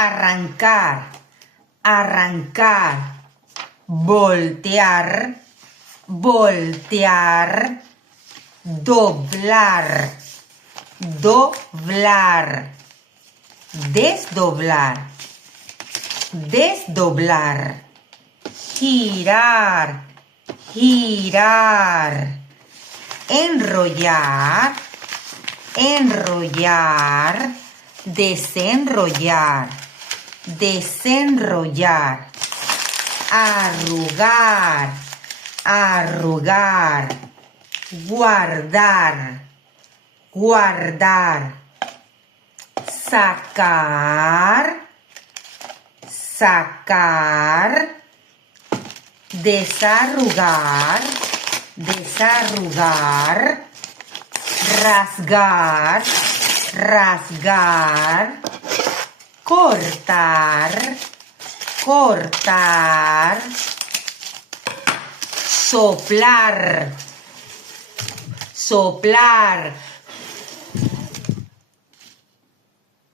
arrancar, arrancar, voltear, voltear, doblar, doblar, desdoblar, desdoblar, girar, girar, enrollar, enrollar, desenrollar, desenrollar, arrugar, arrugar, guardar, guardar, sacar, sacar, desarrugar, desarrugar, rasgar, rasgar, cortar, cortar, soplar, soplar,